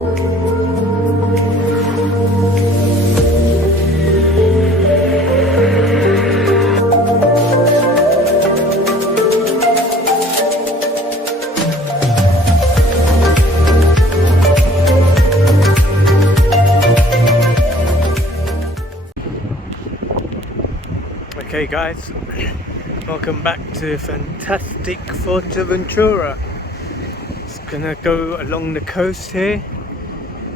Okay guys, welcome back to fantastic Fuerteventura. It's gonna go along the coast here.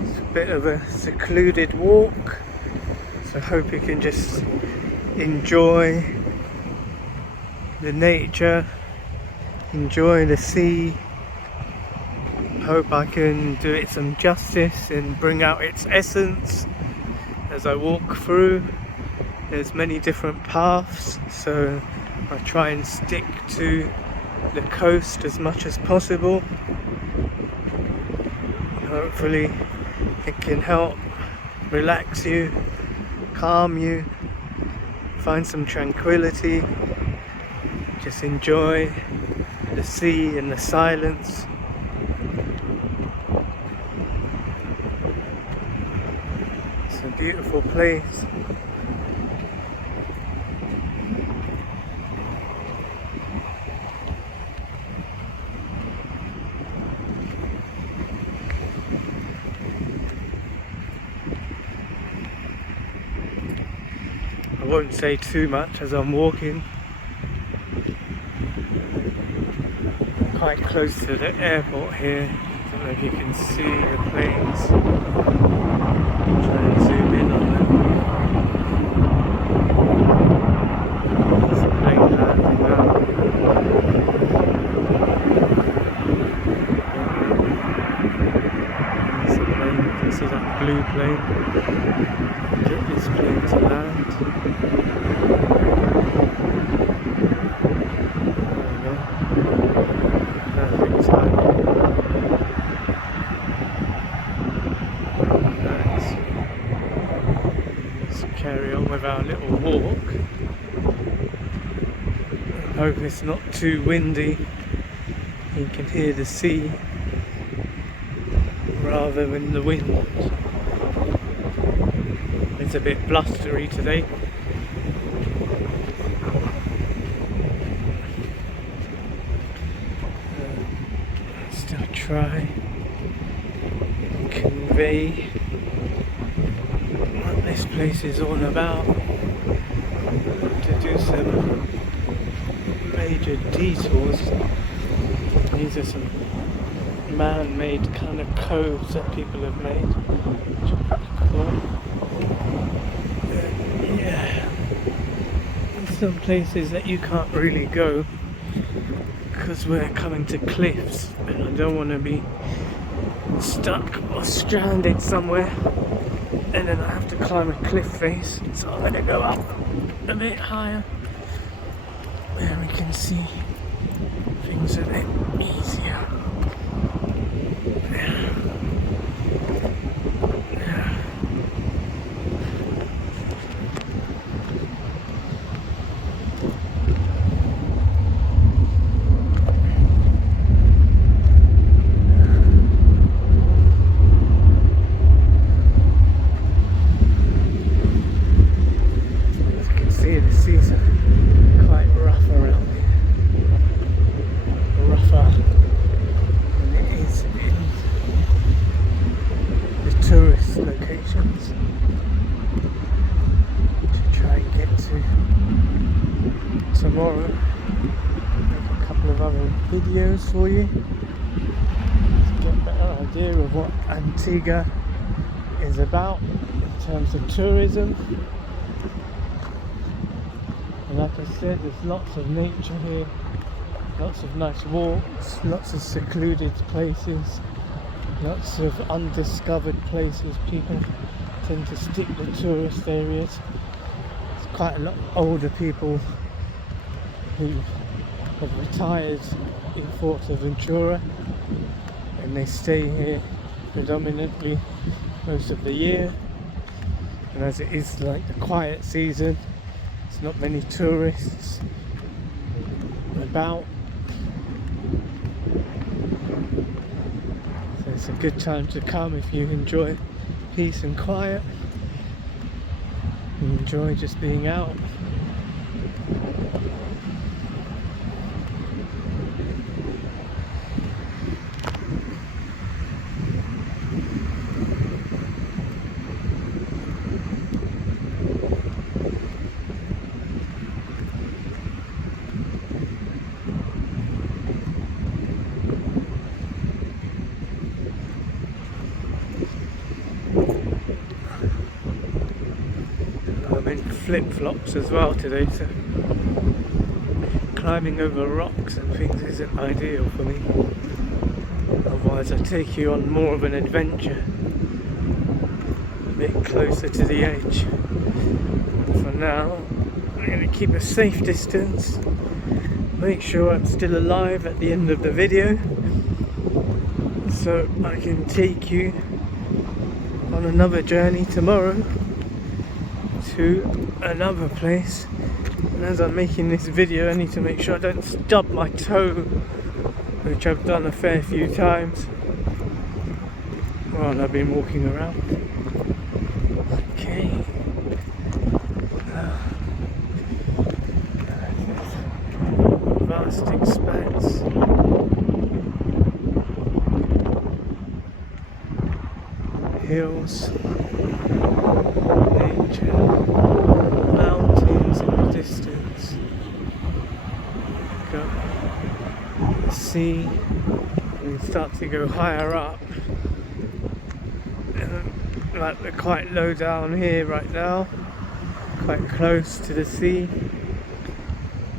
It's a bit of a secluded walk, so I hope you can just enjoy the nature, enjoy the sea. Hope I can do it some justice and bring out its essence as I walk through. There's many different paths, so I try and stick to the coast as much as possible. Hopefully it can help relax you, calm you, find some tranquility, just enjoy the sea and the silence. It's a beautiful place. I won't say too much as I'm walking. Quite close to the airport here. I don't know if you can see the planes. Try and zoom in on them. There's a plane landing now. There's a plane. This is that blue plane. Get this plane to land. Perfect timing. Nice. Let's carry on with our little walk. I hope it's not too windy. You can hear the sea rather than the wind. It's a bit blustery today. Still try and convey what this place is all about. To do some major detours. These are some man-made kind of coves that people have made, which are pretty cool. Yeah, some places that you can't really go because we're coming to cliffs, and I don't want to be stuck or stranded somewhere and then I have to climb a cliff face, so I'm going to go up a bit higher where we can see things a bit easier. Tomorrow, make a couple of other videos for you to get a better idea of what Antigua is about in terms of tourism. And like I said, there's lots of nature here, lots of nice walks, lots of secluded places, lots of undiscovered places. People tend to stick to tourist areas. There's quite a lot of older people who have retired in Fuerteventura and they stay here predominantly most of the year, and as it is like the quiet season, there's not many tourists about, so it's It's a good time to come if you enjoy peace and quiet. You enjoy just being out. I'm in flip-flops as well today, so climbing over rocks and things isn't ideal for me. Otherwise I take you on more of an adventure, a bit closer to the edge. And for now, I'm going to keep a safe distance, make sure I'm still alive at the end of the video, so I can take you on another journey tomorrow to another place. And as I'm making this video, I need to make sure I don't stub my toe, which I've done a fair few times while I've been walking around. Okay. Vast expanse. Hills. Nature. Mountains in the distance. Got the sea. And start to go higher up. Like we're quite low down here right now, quite close to the sea.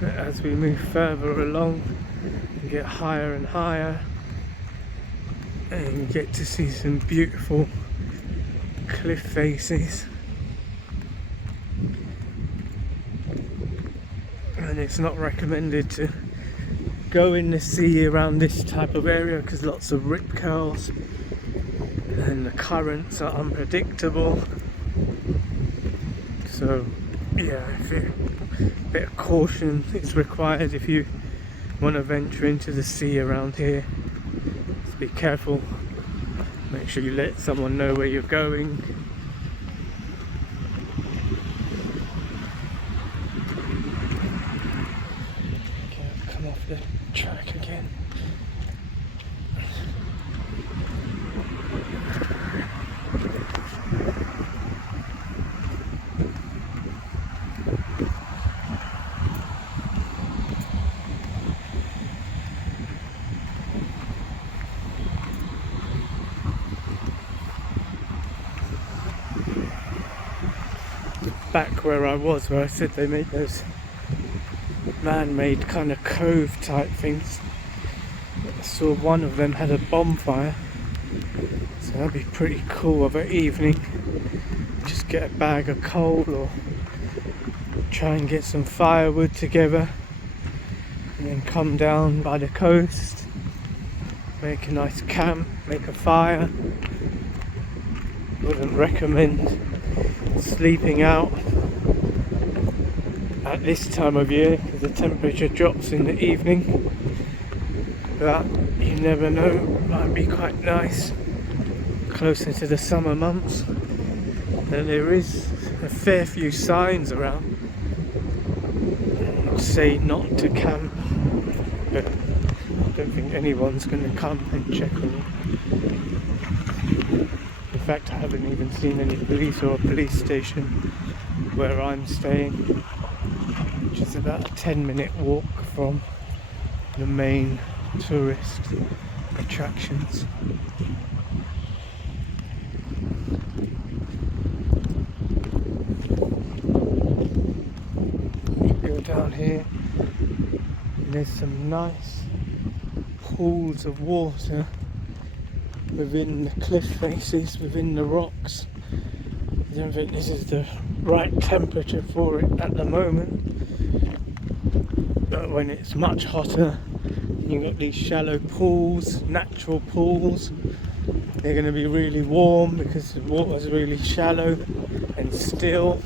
But as we move further along, we get higher and higher, and you get to see some beautiful cliff faces. And it's not recommended to go in the sea around this type of area because lots of rip curls and the currents are unpredictable. So yeah, a bit of caution is required if you want to venture into the sea around here. Just be careful, make sure you let someone know where you're going. Okay, I've come off the track again. Back where I was, where I said they made those man-made kind of cove type things, I saw one of them had a bonfire, so that'd be pretty cool of an evening. Just get a bag of coal or try and get some firewood together and then come down by the coast, make a nice camp, make a fire. Wouldn't recommend sleeping out at this time of year because the temperature drops in the evening, but you never know, might be quite nice closer to the summer months. And there is a fair few signs around say not to camp, but I don't think anyone's going to come and check on you. In fact, I haven't even seen any police or a police station where I'm staying, which is about a 10-minute walk from the main tourist attractions. You go down here and there's some nice pools of water within the cliff faces, within the rocks. I don't think this is the right temperature for it at the moment, but when it's much hotter, you've got these shallow pools, natural pools. They're going to be really warm because the water's really shallow and still,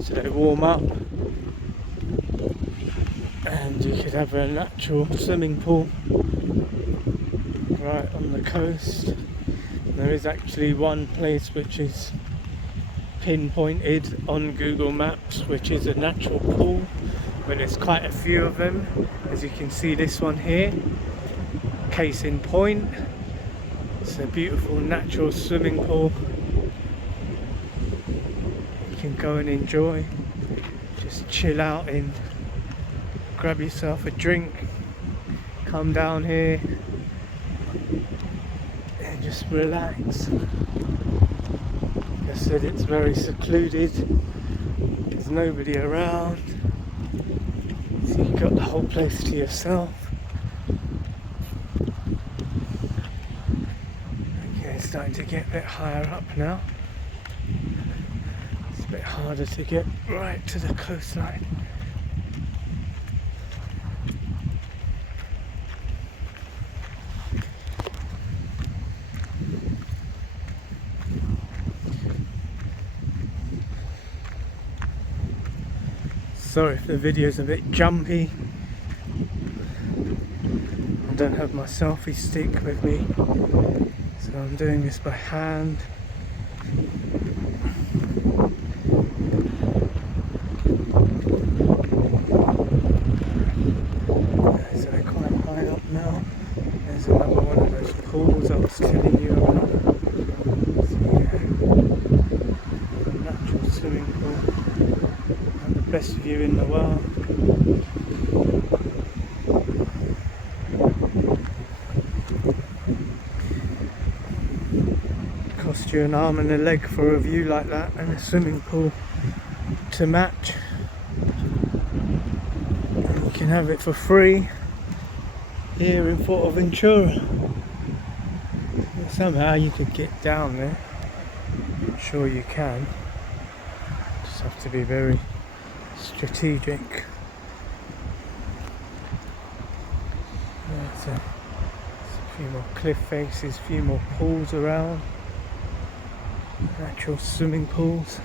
so they warm up, and you could have a natural swimming pool right on the coast. There is actually one place which is pinpointed on Google Maps, which is a natural pool, but there's quite a few of them. As you can see, this one here, case in point, it's a beautiful natural swimming pool. You can go and enjoy, just chill out in, grab yourself a drink, come down here and just relax. Like I said, it's very secluded, there's nobody around, so you've got the whole place to yourself. Okay, it's starting to get a bit higher up now. It's a bit harder to get right to the coastline. Sorry if the video's a bit jumpy. I don't have my selfie stick with me, so I'm doing this by hand. So they're quite high up now. There's another one of those pools I was telling you about. So yeah, a natural swimming pool. Best view in the world. Cost you an arm and a leg for a view like that, and a swimming pool to match. And you can have it for free here in Fuerteventura. Somehow you could get down there. I'm sure you can. Just have to be very strategic. There's a few more cliff faces, a few more pools around, natural swimming pools.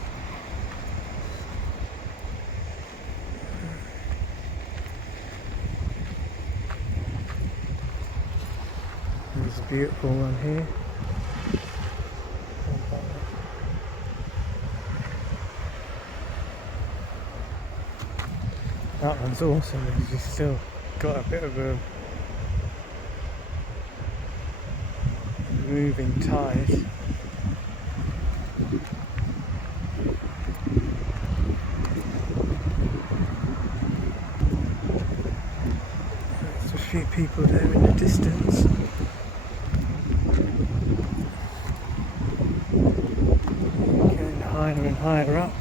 There's a beautiful one here. That one's awesome because you've still got a bit of a moving tide. There's a few people there in the distance. Getting higher and higher up.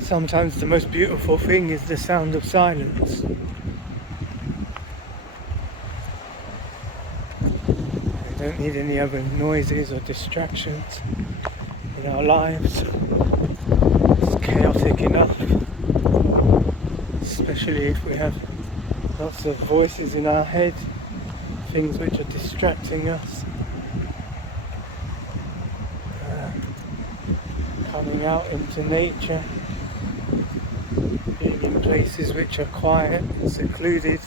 Sometimes the most beautiful thing is the sound of silence. We don't need any other noises or distractions in our lives. It's chaotic enough, especially if we have lots of voices in our head, things which are distracting us. Coming out into nature, being in places which are quiet and secluded,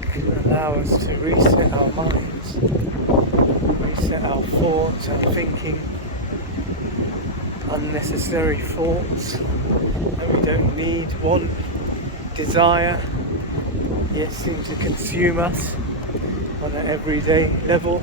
can allow us to reset our minds, reset our thoughts, our thinking, unnecessary thoughts that we don't need, want, desire, yet seem to consume us on an everyday level.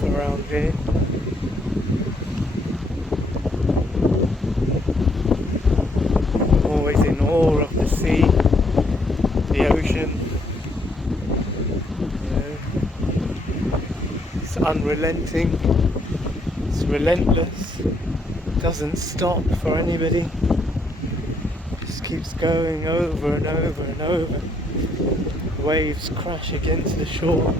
stuff around here. Always in awe of the sea, the ocean. It's unrelenting, it's relentless, doesn't stop for anybody, just keeps going over and over and over. Waves crash against the shore.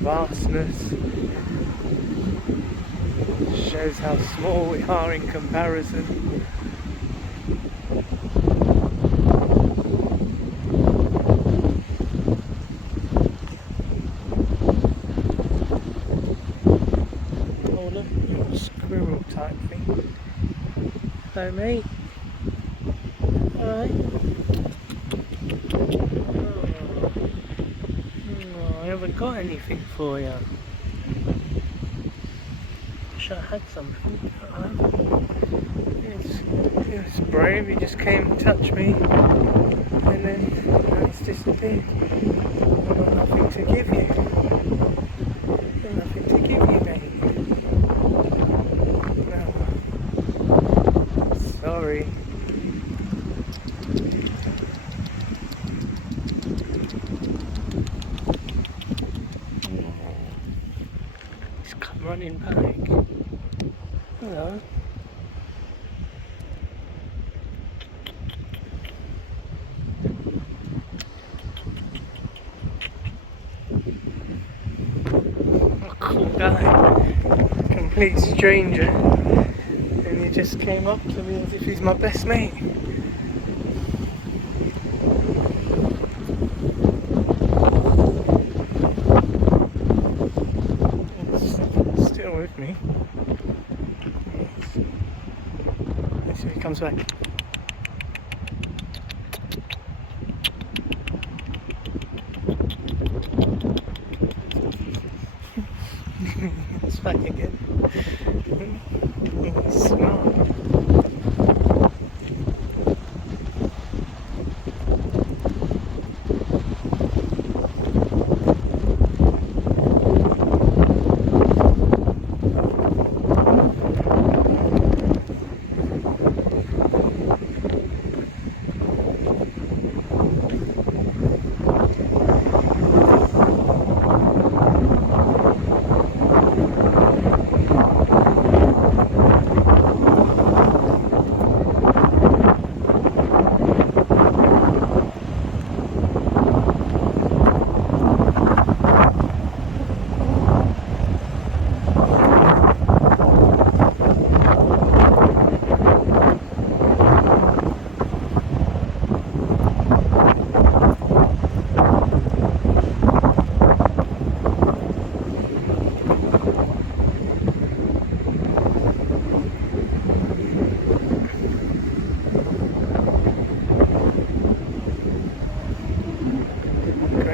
Vastness shows how small we are in comparison. Oh look, little squirrel type thing. Hello mate. Alright. Oh, I haven't got anything for you. Wish I had something. It's brave, he just came and touched me and then it's disappeared. I've got nothing to give you. I've got nothing to give you, mate. No. Sorry. He's come running back. Hello. Cool guy, complete stranger, and he just came up to me as if he's my best mate. It's still with me. Let's see if he comes back. It's back again. Smart.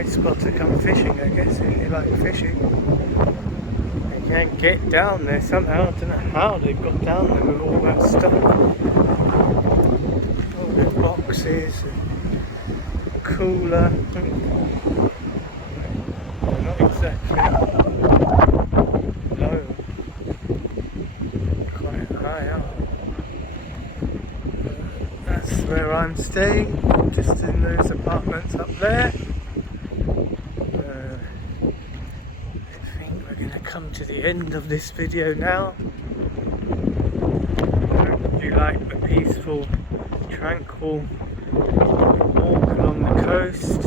Spot to come fishing, I guess, if you like fishing. You can't get down there somehow. I don't know how they've got down there with all that stuff. All the boxes, cooler. Not exactly low, quite high up. That's where I'm staying, just in those apartments up there. Come to the end of this video now. I hope you like the peaceful, tranquil walk along the coast.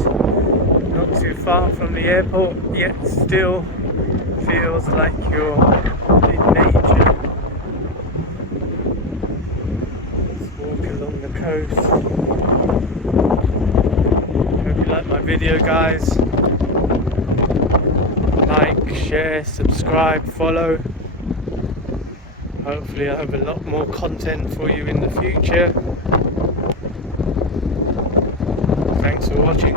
Not too far from the airport, yet still feels like you're in nature. Let's walk along the coast. Hope you like my video, guys. Like, share, subscribe, follow. Hopefully I have a lot more content for you in the future. Thanks for watching.